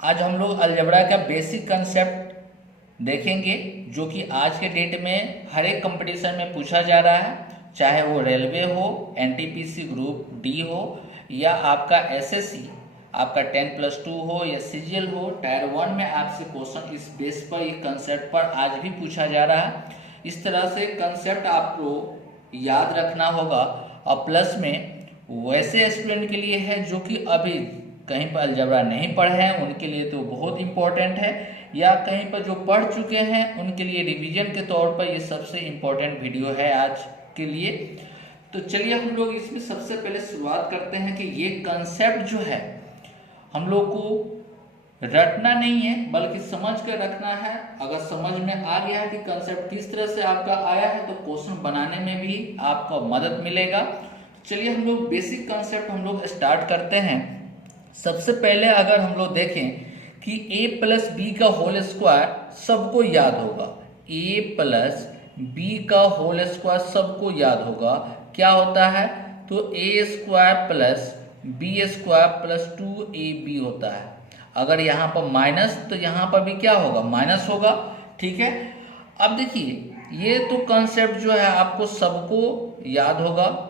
आज हम लोग अलजेब्रा का बेसिक कंसेप्ट देखेंगे जो कि आज के डेट में हर एक कंपटीशन में पूछा जा रहा है, चाहे वो रेलवे हो, एनटीपीसी ग्रुप डी हो या आपका एसएससी, आपका 10+2 हो या सीजीएल हो। टायर 1 में आपसे क्वेश्चन इस बेस पर, एक कंसेप्ट पर आज भी पूछा जा रहा है। इस तरह से कंसेप्ट आपको याद रखना होगा। और प्लस में वैसे स्टूडेंट के लिए है जो कि अभी कहीं पर अलजेब्रा नहीं पढ़े हैं, उनके लिए तो बहुत इंपॉर्टेंट है, या कहीं पर जो पढ़ चुके हैं उनके लिए रिवीजन के तौर पर ये सबसे इम्पोर्टेंट वीडियो है आज के लिए। तो चलिए हम लोग इसमें सबसे पहले शुरुआत करते हैं कि ये कंसेप्ट जो है हम लोग को रटना नहीं है बल्कि समझ कर रखना है। अगर समझ में आ गया है कि कंसेप्ट किस तरह से आपका आया है तो क्वेश्चन बनाने में भी आपको मदद मिलेगा। चलिए हम लोग बेसिक कंसेप्ट हम लोग स्टार्ट करते हैं। सबसे पहले अगर हम लोग देखें कि a प्लस बी का होल स्क्वायर सबको याद होगा, a प्लस बी का होल स्क्वायर सबको याद होगा क्या होता है, तो a square plus b square plus 2ab होता है। अगर यहाँ पर माइनस तो यहाँ पर भी क्या होगा, माइनस होगा। ठीक है, अब देखिए ये तो कंसेप्ट जो है आपको सबको याद होगा।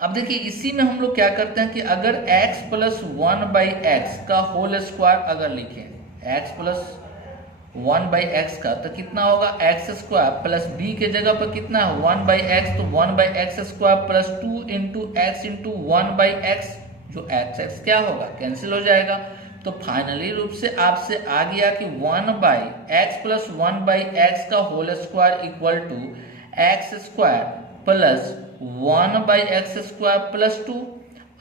अब देखिए इसी में हम लोग क्या करते हैं कि अगर x प्लस 1/x का होल स्क्वायर अगर लिखें, x प्लस 1/x का तो कितना होगा, x स्क्वायर प्लस b के जगह पर कितना है 1/x, तो 1/x square plus 2 into x into 1/x, जो x क्या होगा, कैंसिल हो जाएगा। तो फाइनली रूप से आपसे आ गया कि 1/x प्लस 1/x का whole square equal to x square plus 1/x square plus 2।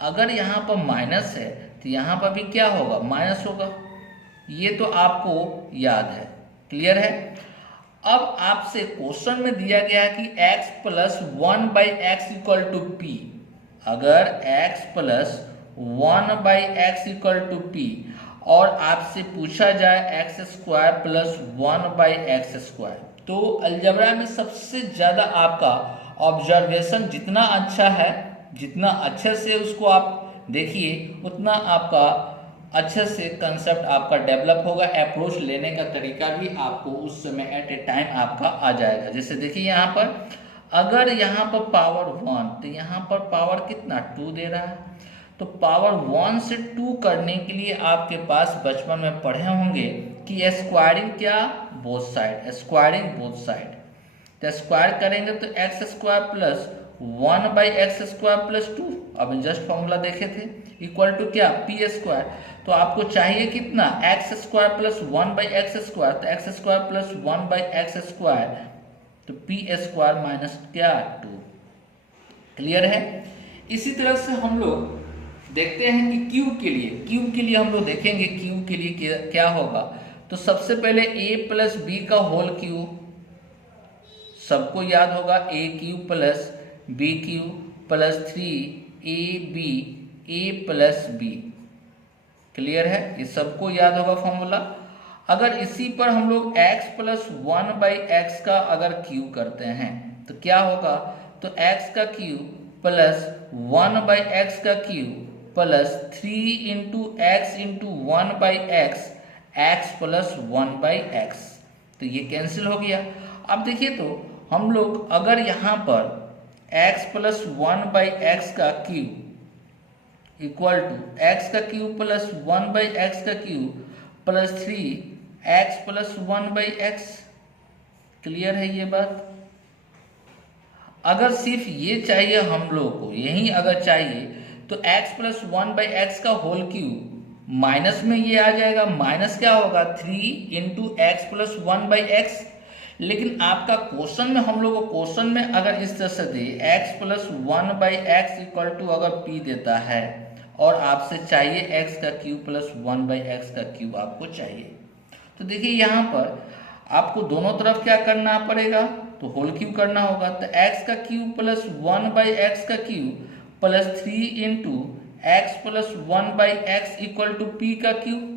अगर यहाँ पर माइनस है तो यहाँ पर भी क्या होगा, माइनस होगा। ये तो आपको याद है, क्लियर है। अब आपसे क्वेश्चन में दिया गया है कि x plus 1/x equal to p। अगर x plus 1/x equal to p और आपसे पूछा जाए x square plus 1/x square, तो अलजेब्रा में सबसे ज्यादा आपका ऑब्जर्वेशन जितना अच्छा है, जितना अच्छे से उसको आप देखिए, उतना आपका अच्छे से कंसेप्ट आपका डेवलप होगा। अप्रोच लेने का तरीका भी आपको उस समय एट ए टाइम आपका आ जाएगा। जैसे देखिए यहाँ पर अगर यहाँ पर पावर 1 तो यहाँ पर पावर कितना 2 दे रहा है, तो पावर 1 से 2 करने के लिए आपके पास बचपन में पढ़े होंगे कि स्क्वायरिंग क्या, both side, squaring both side. तो स्क्वायर करेंगे तो x square plus 1/x square plus 2, अब जस्ट फॉर्मूला देखे थे, इक्वल टू क्या, पी स्क्वायर। तो आपको चाहिए कितना, x square plus 1/x square, तो x square plus 1/x square, तो पी स्क्वायर माइनस क्या 2। क्लियर है। इसी तरह से हम लोग देखते हैं कि क्यूब के लिए हम लोग देखेंगे क्यूब के लिए क्या होगा। तो सबसे पहले a प्लस बी का होल क्यूब सबको याद होगा, a cube plus b cube plus 3ab a plus b. Clear है, ये सबको याद होगा फॉर्मूला। अगर इसी पर हम लोग x प्लस 1/x का अगर क्यूब करते हैं तो क्या होगा, तो x का क्यूब प्लस 1/x का cube plus 3 into x into 1/x, x plus 1/x, तो ये कैंसिल हो गया। अब देखिए तो हम लोग अगर यहाँ पर x प्लस 1/x का क्यूब इक्वल टू एक्स का क्यूब प्लस 1/x का cube plus 3x plus 1/x, clear है ये बात। अगर सिर्फ ये चाहिए हम लोग को, यही अगर चाहिए तो x प्लस 1/x का होल क्यूब माइनस में ये आ जाएगा, माइनस क्या होगा 3 इंटू एक्स प्लस 1/x। लेकिन आपका क्वेश्चन में हम लोग को क्वेश्चन में अगर इस तरह से दे x plus 1/x equal to अगर p देता है और आपसे चाहिए x का क्यूब प्लस 1/x का क्यूब आपको चाहिए, तो देखिए यहाँ पर आपको दोनों तरफ क्या करना पड़ेगा, तो होल क्यूब करना होगा। तो x का क्यूब प्लस 1/x का cube plus 3 into x plus 1/x equal to p का क्यूब।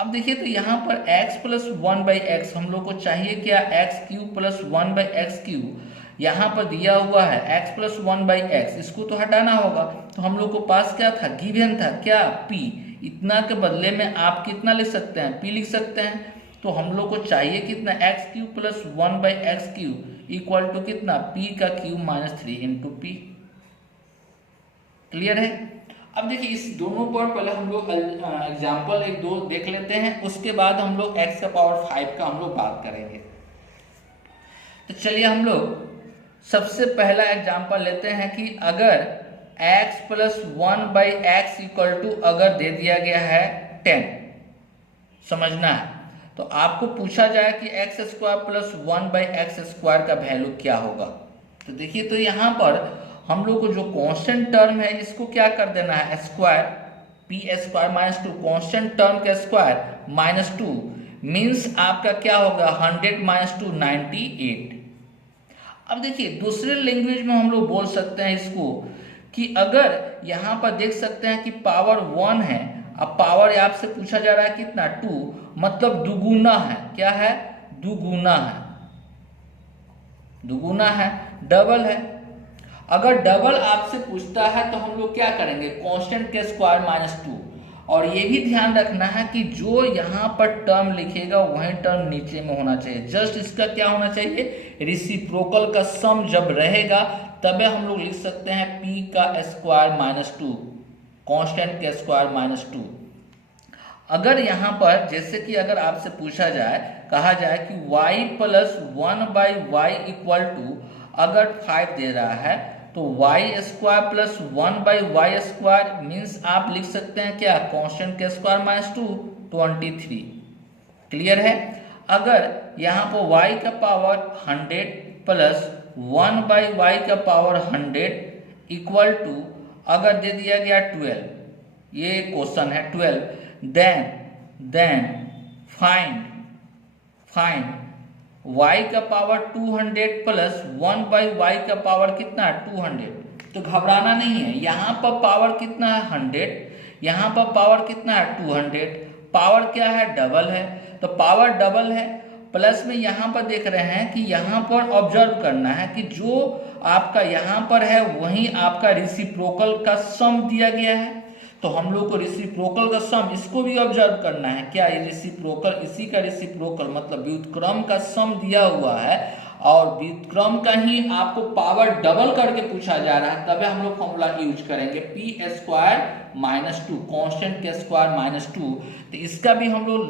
अब देखिए तो यहाँ पर x प्लस 1/x हम लोग को चाहिए क्या, x cube plus 1/x cube, यहाँ पर दिया हुआ है x प्लस 1/x, इसको तो हटाना होगा। तो हम लोग को पास क्या था, गिवन था क्या, p, इतना के बदले में आप कितना लिख सकते हैं, p लिख सकते हैं। तो हम लोग को चाहिए कितना, x cube plus 1/x cube equal to कितना, p का cube minus 3 into p. Clear है। अब देखिए इस दोनों पर पहले हम लोग एग्जाम्पल एक दो देख लेते हैं, उसके बाद हम लोग x का पावर 5 का हम लोग बात करेंगे। तो चलिए हम लोग सबसे पहला एग्जाम्पल लेते हैं कि अगर x plus 1/x equal to अगर दे दिया गया है 10, समझना है। तो आपको पूछा जाए कि x² प्लस 1/x² का वैल्यू क्या होगा। तो देखिए तो यहाँ पर हम लोग को जो कांस्टेंट टर्म है इसको क्या कर देना है, square, p² minus 2, constant term का स्क्वायर माइनस 2 मीन्स आपका क्या होगा, 100 माइनस 2 98। अब देखिए दूसरे लैंग्वेज में हम लोग बोल सकते हैं इसको कि अगर यहाँ पर देख सकते हैं कि पावर 1 है, अब पावर आपसे पूछा जा रहा है कितना, 2, मतलब दुगुना है, क्या है, दुगुना है, दुगुना है, डबल है। अगर डबल आपसे पूछता है तो हम लोग क्या करेंगे, कांस्टेंट के स्क्वायर माइनस 2। और ये भी ध्यान रखना है कि जो यहाँ पर टर्म लिखेगा वही टर्म नीचे में होना चाहिए, जस्ट इसका क्या होना चाहिए, रेसिप्रोकल का सम जब रहेगा तबे हम लोग लिख सकते हैं p का स्क्वायर माइनस 2, कांस्टेंट के स्क्वायर माइनस 2। अगर यहाँ पर जैसे कि अगर आपसे पूछा जाए, कहा जाए कि y plus 1/y equal to अगर 5 दे रहा है तो y² प्लस 1/y² मीन्स आप लिख सकते हैं क्या, कांस्टेंट के स्क्वायर माइनस 2 23। क्लियर है। अगर यहाँ पर y का पावर 100 प्लस 1/y का पावर 100 इक्वल टू अगर दे दिया गया 12, ये क्वेश्चन है 12, देन फाइंड y का पावर 200 प्लस 1/y का पावर कितना, 200। तो घबराना नहीं है, यहाँ पर पावर कितना है 100, यहाँ पर पावर कितना है 200, पावर क्या है, डबल है। तो पावर डबल है, प्लस में यहाँ पर देख रहे हैं कि यहाँ पर ऑब्जर्व करना है कि जो आपका यहाँ पर है वही आपका रेसिप्रोकल का सम दिया गया है। तो हम लोग को रेसिप्रोकल का सम इसको भी ऑब्जर्व करना है, क्या ये रेसिप्रोकल, इसी का रेसिप्रोकल मतलब व्युत्क्रम का सम दिया हुआ है और व्युत्क्रम का ही आपको पावर डबल करके पूछा जा रहा है, तबे हम लोग फॉर्मूला यूज करेंगे p² माइनस 2, कांस्टेंट के स्क्वायर माइनस 2। तो इसका भी हम लोग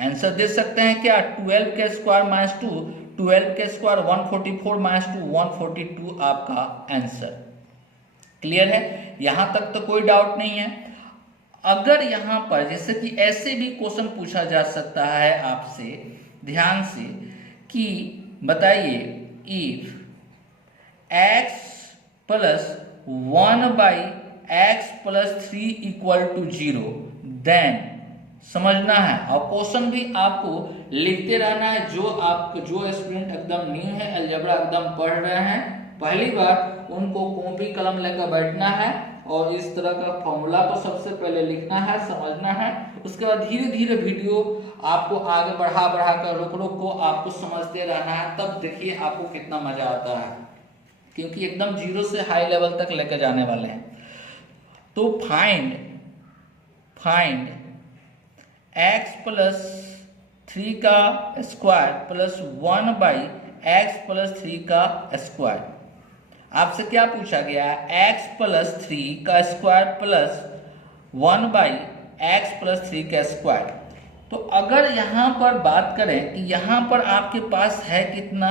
आंसर दे सकते हैं क्या, 12 के स्क्वायर माइनस 2, 12 के स्क्वायर 144 माइनस 2 142 आपका आंसर। क्लियर है, यहां तक तो कोई डाउट नहीं है। अगर यहां पर जैसे कि ऐसे भी क्वेश्चन पूछा जा सकता है आपसे ध्यान से कि बताइए if x plus 1/x plus 3 equal to 0 then, समझना है और क्वेश्चन भी आपको लिखते रहना है। जो स्टूडेंट एकदम न्यू है, अलजेब्रा एकदम पढ़ रहे हैं पहली बार, उनको कॉपी कलम लेकर बैठना है और इस तरह का फॉर्मूला को सबसे पहले लिखना है, समझना है। उसके बाद धीरे धीरे वीडियो आपको आगे बढ़ा कर रोक को आपको समझते रहना है, तब देखिए आपको कितना मजा आता है, क्योंकि एकदम 0 से हाई लेवल तक लेकर जाने वाले हैं। तो फाइंड x प्लस 3 का स्क्वायर प्लस 1/x प्लस 3 का स्क्वायर। आपसे क्या पूछा गया है, x प्लस 3 का स्क्वायर प्लस 1/x प्लस 3 का स्क्वायर। तो अगर यहाँ पर बात करें कि यहाँ पर आपके पास है कितना,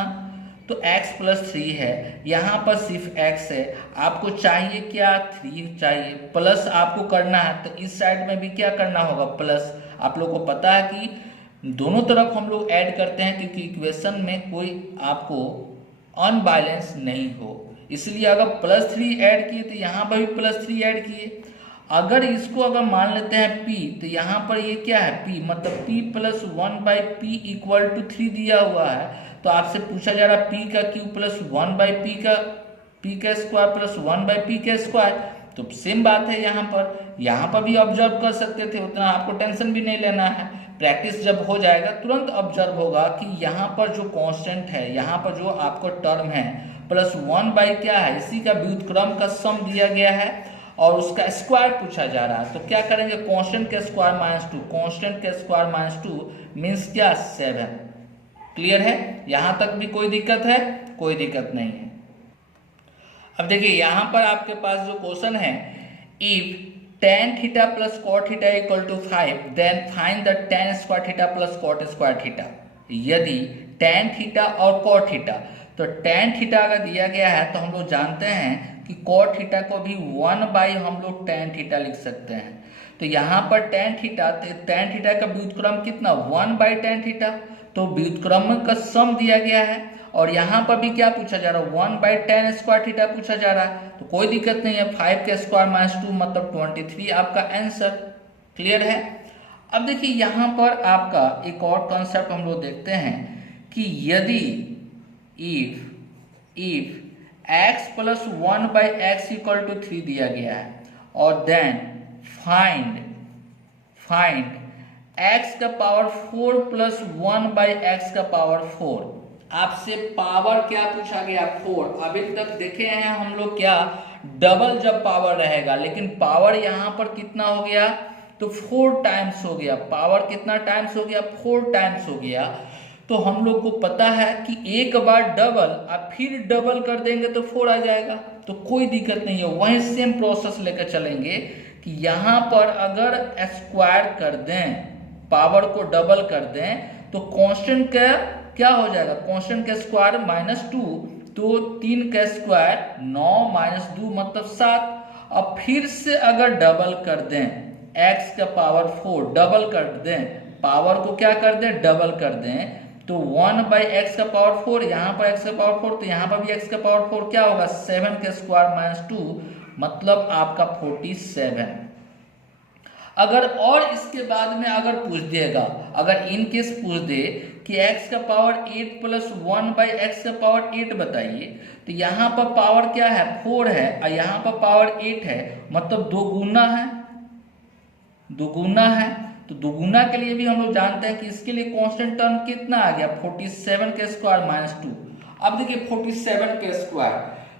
तो x प्लस 3 है, यहाँ पर सिर्फ x है, आपको चाहिए क्या, 3 चाहिए, प्लस आपको करना है तो इस साइड में भी क्या करना होगा, प्लस। आप लोग को पता है कि दोनों तरफ हम लोग ऐड करते हैं क्योंकि इक्वेशन में कोई आपको अनबैलेंस नहीं हो, इसलिए अगर +3 ऐड किए तो यहाँ पर भी +3 ऐड किए। अगर इसको अगर मान लेते हैं p, तो यहाँ पर ये क्या है p, मतलब p plus 1/p equal to 3 दिया हुआ है। तो आपसे पूछा जा रहा है p का क्यूब प्लस 1/p का स्क्वायर प्लस 1/p का स्क्वायर। तो सेम बात है, यहाँ पर भी ऑब्जर्व कर सकते थे, उतना आपको टेंशन भी नहीं लेना है। प्रैक्टिस जब हो जाएगा तुरंत ऑब्जर्व होगा कि यहाँ पर जो कांस्टेंट है, यहाँ पर जो आपको टर्म है प्लस 1 बाई क्या है, इसी का व्युत्क्रम का सम दिया गया है और उसका स्क्वायर पूछा जा रहा है, तो क्या करेंगे, कांस्टेंट के स्क्वायर -2, कांस्टेंट के स्क्वायर -2 मीन्स क्या, 7। क्लियर है, यहां तक भी कोई दिक्कत है, कोई दिक्कत नहीं है। अब देखिए यहां पर आपके पास जो क्वेश्चन है, if tan theta plus cot theta equal to 5 then find the tan square theta plus cot square theta. यदि tan थीटा और cot थीटा, तो tan थीटा अगर दिया गया है तो हम लोग जानते हैं कि cot थीटा को भी 1 हम लोग tan थीटा लिख सकते हैं। तो यहाँ पर tan थीटा का व्युत्क्रम कितना, 1/tan थीटा, तो व्युत्क्रम का सम दिया गया है। और यहाँ पर भी क्या पूछा जा रहा है, 1/tan स्क्वायर थीटा पूछा जा रहा है, तो कोई दिक्कत नहीं है, 5 के स्क्वायर -2 मतलब 23 आपका आंसर। क्लियर है। अब देखिए यहाँ पर आपका एक और कॉन्सेप्ट हम लोग देखते हैं कि यदि if x plus 1/x equal to 3 दिया गया है और देन फाइंड x का पावर 4 प्लस 1/x का पावर 4, आपसे पावर क्या पूछा गया, 4। अभी तक देखे हैं हम लोग क्या, डबल जब पावर रहेगा, लेकिन पावर यहाँ पर कितना हो गया, तो 4 टाइम्स हो गया। पावर कितना टाइम्स हो गया, 4 टाइम्स हो गया। तो हम लोग को पता है कि एक बार डबल आप फिर डबल कर देंगे तो 4 आ जाएगा, तो कोई दिक्कत नहीं है। वही सेम प्रोसेस लेकर चलेंगे कि यहाँ पर अगर स्क्वायर कर दें, पावर को डबल कर दें, तो कांस्टेंट का क्या हो जाएगा, कांस्टेंट का स्क्वायर -2, तो 3 का स्क्वायर 9 - 2 मतलब 7। अब फिर से अगर डबल कर दें, x का पावर 4 डबल कर दें, पावर को क्या कर दें, डबल कर दें, तो 1/x का पावर 4, यहाँ पर x का पावर 4, तो यहाँ पर भी x का पावर 4 क्या होगा, 7 का स्क्वायर -2 मतलब आपका 47। अगर और इसके बाद में अगर पूछ देगा, अगर इन केस पूछ दे कि x का पावर 8 प्लस 1/x का पावर 8 बताइए, तो यहाँ पर पावर क्या है, 4 है, और यहाँ पर पावर 8 है, मतलब दोगुना है, तो दोगुना के लिए भी हम लोग जानते हैं कि इसके लिए कांस्टेंट टर्म कितना आ गया, 47 के स्क्वायर -2। अब देखिए 47 के स्क्वायर,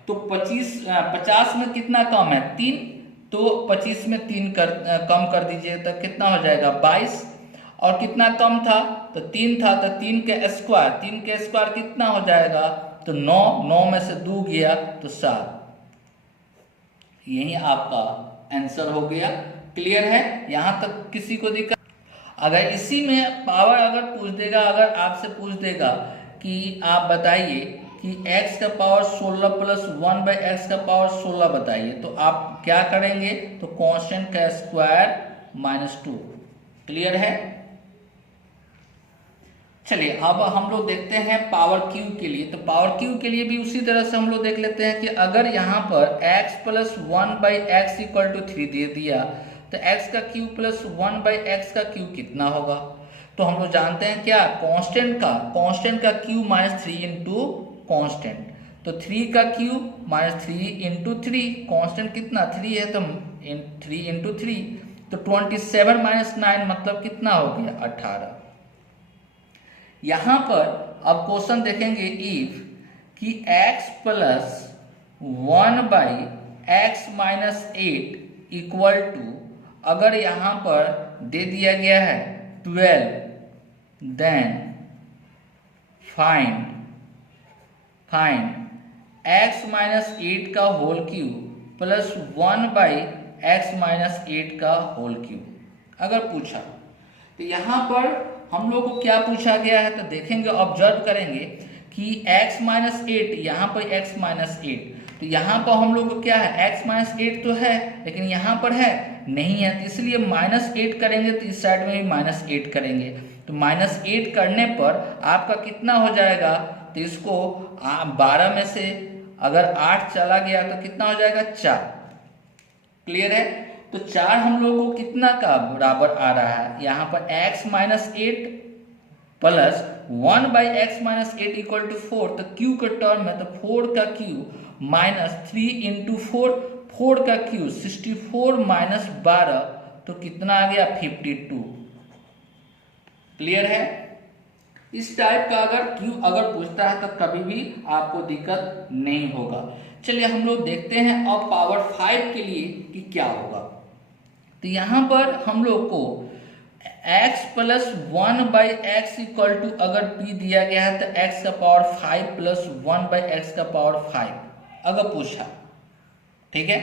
तो 50 में कितना कम है, 3, तो 25 में 3 कम कर दीजिए तो कितना हो जाएगा, 22। और कितना कम था, तो 3 था, तो 3 के स्क्वायर कितना हो जाएगा, तो 9 में से 2 गया तो 7। यही आपका आंसर हो गया। क्लियर है, यहां तक किसी को दिक्कत। अगर इसी में पावर अगर पूछ देगा, अगर आपसे पूछ देगा कि आप बताइए कि x का पावर 16 प्लस 1/x का पावर 16 बताइए, तो आप क्या करेंगे, तो कांस्टेंट का स्क्वायर -2। क्लियर है। चलिए अब हम लोग देखते हैं पावर क्यू के लिए। तो पावर क्यू के लिए भी उसी तरह से हम लोग देख लेते हैं कि अगर यहाँ पर x plus 1/x equal to 3 दे दिया, तो x का क्यू प्लस 1/x का क्यू कितना होगा। तो हम लोग जानते हैं क्या, कांस्टेंट का क्यू -3 इंटू कांस्टेंट, तो 3 का क्यू -3 इंटू 3, कांस्टेंट कितना 3 है, तो 3 इंटू 3, तो 27 - 9 मतलब कितना हो गया, 18। यहां पर अब क्वेश्चन देखेंगे, इफ कि x plus 1/x -8 equal to, अगर यहां पर दे दिया गया है 12, देन फाइंड x -8 का होल क्यूब प्लस 1/x -8 का होल क्यूब अगर पूछा, तो यहाँ पर हम लोग को क्या पूछा गया है, तो देखेंगे, ऑब्जर्व करेंगे कि x -8, यहाँ पर x -8, तो यहाँ पर हम लोग को क्या है, x -8 तो है, लेकिन यहाँ पर है नहीं है, तो इसलिए -8 करेंगे, तो इस साइड में भी -8 करेंगे, तो -8 करने पर आपका कितना हो जाएगा, तो इसको 12 में से अगर 8 चला गया तो कितना हो जाएगा, 4। क्लियर है, तो 4 हम लोगों को कितना का बराबर आ रहा है, यहाँ पर x -8 plus 1/x -8 equal to 4, तो q का टर्म है, तो 4 का q -3 इंटू 4 का q 64 - 12, तो कितना आ गया, 52। क्लियर है। इस टाइप का अगर क्यू अगर पूछता है तो कभी भी आपको दिक्कत नहीं होगा। चलिए हम लोग देखते हैं अब पावर 5 के लिए कि क्या होगा। तो यहाँ पर हम लोग को x plus 1/x equal to अगर p दिया गया है तो x का पावर 5 प्लस 1/x का पावर 5 अगर पूछा, ठीक है।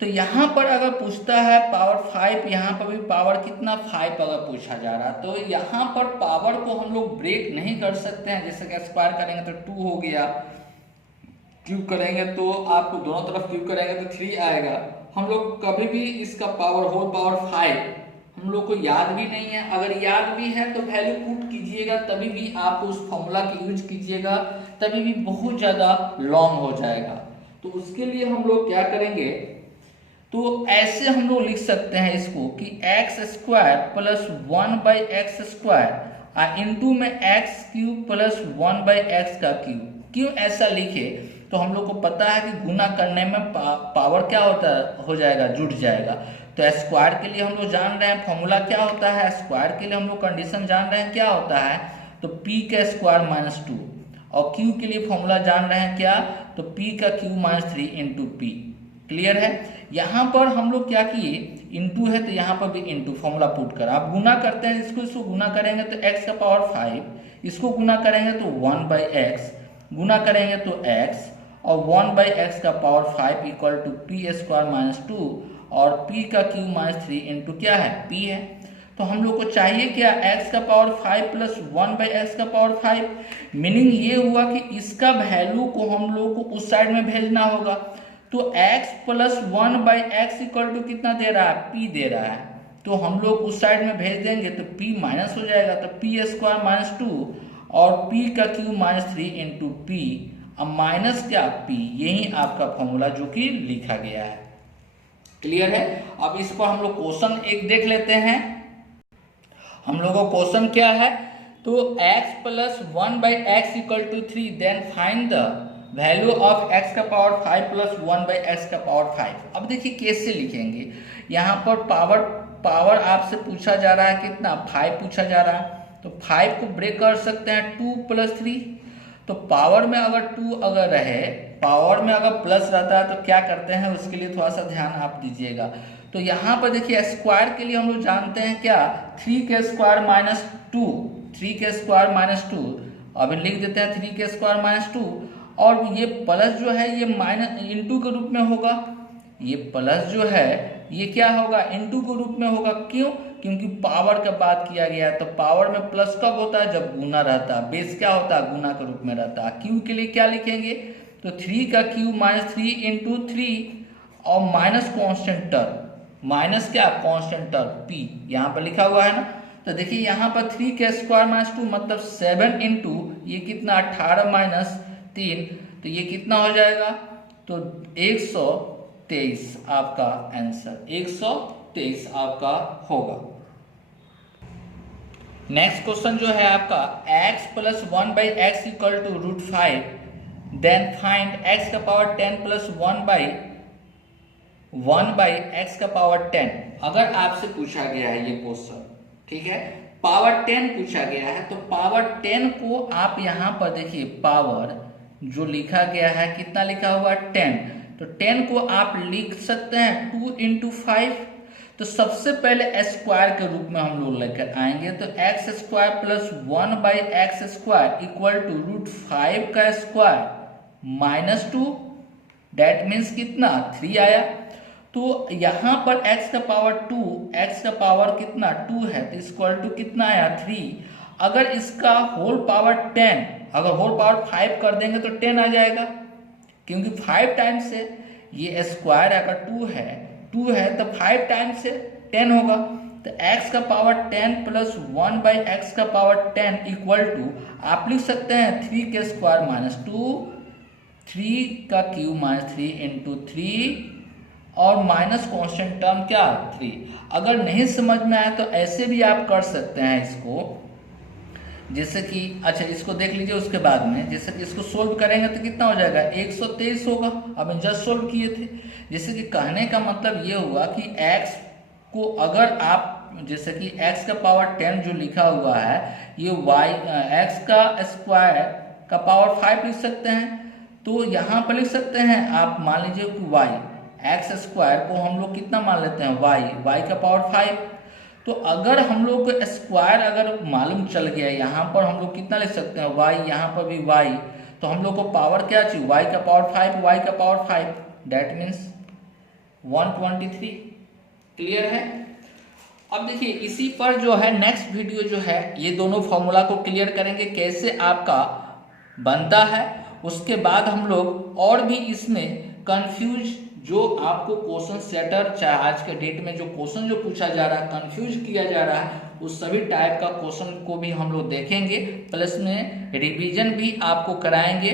तो यहाँ पर अगर पूछता है पावर 5, यहाँ पर भी पावर कितना 5 अगर पूछा जा रहा, तो यहाँ पर पावर को हम लोग ब्रेक नहीं कर सकते हैं। जैसे कि स्क्वायर करेंगे तो 2 हो गया, क्यूब करेंगे तो आपको दोनों तरफ क्यूब करेंगे तो 3 आएगा। हम लोग कभी भी इसका पावर होल पावर 5 हम लोग को याद भी नहीं है। अगर याद भी है तो वैल्यू पुट कीजिएगा, तभी भी आप उस फॉर्मूला की यूज कीजिएगा, तभी भी बहुत ज़्यादा लॉन्ग हो जाएगा। तो उसके लिए हम लोग क्या करेंगे, तो ऐसे हम लोग लिख सकते हैं इसको कि x square plus 1/x square into में एक्स क्यूब प्लस 1/x का क्यूब। क्यों ऐसा लिखे, तो हम लोग को पता है कि गुना करने में पावर क्या होता है, हो जाएगा, जुड़ जाएगा। तो स्क्वायर के लिए हम लोग जान रहे हैं फॉर्मूला क्या होता है, स्क्वायर के लिए हम लोग कंडीशन जान रहे हैं क्या होता है, तो p का स्क्वायर माइनस 2, और q के लिए फॉर्मूला जान रहे हैं क्या, तो p का cube minus 3 into p। Clear है। यहाँ पर हम लोग क्या किए, इंटू है तो यहाँ पर भी इंटू फॉर्मूला पुट कर, आप गुना करते हैं, इसको गुना करेंगे तो x का पावर 5, इसको गुना करेंगे तो 1/x, गुना करेंगे तो x, और 1/x का power 5 equal to p square minus 2, और p का क्यूब माइनस 3 इंटू क्या है, p है। तो हम लोग को चाहिए क्या, x का पावर 5 प्लस 1/x का पावर 5। मीनिंग ये हुआ कि इसका वैल्यू को हम लोग को उस साइड में भेजना होगा। तो x plus 1/x equal to कितना दे रहा है, p दे रहा है। तो हम लोग उस साइड में भेज देंगे तो p माइनस हो जाएगा, तो p स्क्वायर माइनस 2 और p का क्यूब माइनस 3 इंटू p, अब माइनस क्या p, यही आपका फॉर्मूला जो कि लिखा गया है। क्लियर है। अब इस पर हम लोग क्वेश्चन एक देख लेते हैं। हम लोगों का क्वेश्चन क्या है, तो x plus 1/x equal to 3, then find the value of x का पावर 5 प्लस 1/x का पावर 5। अब देखिए कैसे लिखेंगे, यहाँ पर पावर आपसे पूछा जा रहा है कितना, 5 पूछा जा रहा है। तो 5 को ब्रेक कर सकते हैं 2 प्लस 3। तो पावर में अगर 2 अगर रहे, पावर में अगर प्लस रहता है तो क्या करते हैं, उसके लिए थोड़ा सा ध्यान आप दीजिएगा। तो यहाँ पर देखिए स्क्वायर के लिए हम लोग जानते हैं क्या, 3 के स्क्वायर माइनस 2, 3 के स्क्वायर माइनस 2, अभी लिख देते हैं 3 के स्क्वायर माइनस 2, और ये प्लस जो है ये माइनस इंटू के रूप में होगा, ये प्लस जो है ये क्या होगा, इंटू के रूप में होगा। क्यों, क्योंकि पावर का बात किया गया है। तो पावर में प्लस कब होता है, जब गुना रहता है, बेस क्या होता है, गुना के रूप में रहता है। क्यू के लिए क्या लिखेंगे, तो 3 का क्यूब माइनस 3 इंटू 3 और माइनस कॉन्स्टेंट टर्म, माइनस क्या, कॉन्स्टेंट टर्म p यहाँ पर लिखा हुआ है ना। तो देखिए यहाँ पर 3 के स्क्वायर माइनस 2 मतलब 7 इंटू ये कितना 18 माइनस 3, तो ये कितना हो जाएगा, तो 123 आपका आंसर 123 आपका होगा। नेक्स्ट क्वेश्चन जो है आपका x plus 1/x equal to √5, then find x का पावर 10 प्लस 1/x का पावर 10। अगर आपसे पूछा गया है ये क्वेश्चन, ठीक है, पावर 10 पूछा गया है, तो पावर 10 को आप यहाँ पर देखिए पावर जो लिखा गया है कितना लिखा हुआ है 10, तो 10 को आप लिख सकते हैं 2 इंटू 5। तो सबसे पहले स्क्वायर के रूप में हम लोग लेकर आएंगे, तो x square plus 1/x square equal to √5 का स्क्वायर माइनस 2, डेट मीन्स कितना 3 आया। तो यहाँ पर x का पावर 2, x का पावर कितना 2 है, तो इक्वल टू कितना आया 3। अगर इसका होल पावर 10, अगर होल पावर 5 कर देंगे तो 10 आ जाएगा, क्योंकि 5 टाइम्स से ये स्क्वायर अगर 2 है तो 5 टाइम्स से 10 होगा। तो x का पावर 10 प्लस 1/x का पावर 10 इक्वल टू आप लिख सकते हैं 3 के स्क्वायर माइनस 2, 3 का क्यूब माइनस 3 इंटू 3 और माइनस कॉन्स्टेंट टर्म क्या 3। अगर नहीं समझ में आया तो ऐसे भी आप कर सकते हैं इसको, जैसे कि अच्छा इसको देख लीजिए, उसके बाद में जैसे कि इसको सोल्व करेंगे तो कितना हो जाएगा 123 होगा। अब जस्ट सोल्व किए थे, जैसे कि कहने का मतलब ये हुआ कि x को अगर आप जैसे कि x का पावर 10 जो लिखा हुआ है ये x का स्क्वायर का पावर 5 लिख सकते हैं। तो यहाँ पर लिख सकते हैं आप, मान लीजिए कि वाई, एक्स स्क्वायर को हम लोग कितना मान लेते हैं, वाई का पावर 5। तो अगर हम लोग को स्क्वायर अगर मालूम चल गया, यहाँ पर हम लोग कितना लिख सकते हैं, वाई, यहाँ पर भी वाई, तो हम लोग को पावर क्या चाहिए, वाई का पावर 5, वाई का पावर 5, डेट मीन्स 123। क्लियर है। अब देखिए इसी पर जो है नेक्स्ट वीडियो जो है ये दोनों फॉर्मूला को क्लियर करेंगे कैसे आपका बनता है। उसके बाद हम लोग और भी इसमें कंफ्यूज जो आपको क्वेश्चन सेटर, चाहे आज के डेट में जो क्वेश्चन जो पूछा जा रहा है, कंफ्यूज किया जा रहा है, उस सभी टाइप का क्वेश्चन को भी हम लोग देखेंगे, प्लस में रिवीजन भी आपको कराएंगे।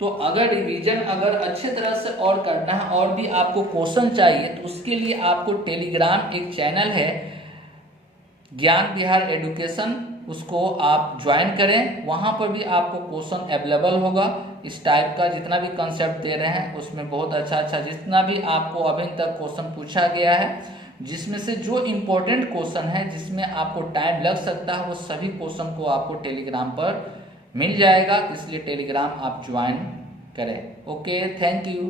तो अगर रिवीजन अगर अच्छे तरह से और करना है और भी आपको क्वेश्चन चाहिए, तो उसके लिए आपको टेलीग्राम एक चैनल है ज्ञान विहार एजुकेशन, उसको आप ज्वाइन करें। वहाँ पर भी आपको क्वेश्चन अवेलेबल होगा इस टाइप का, जितना भी कंसेप्ट दे रहे हैं उसमें बहुत अच्छा जितना भी आपको अभी तक क्वेश्चन पूछा गया है, जिसमें से जो इम्पोर्टेंट क्वेश्चन है जिसमें आपको टाइम लग सकता है, वो सभी क्वेश्चन को आपको टेलीग्राम पर मिल जाएगा। इसलिए टेलीग्राम आप ज्वाइन करें। Okay, thank you.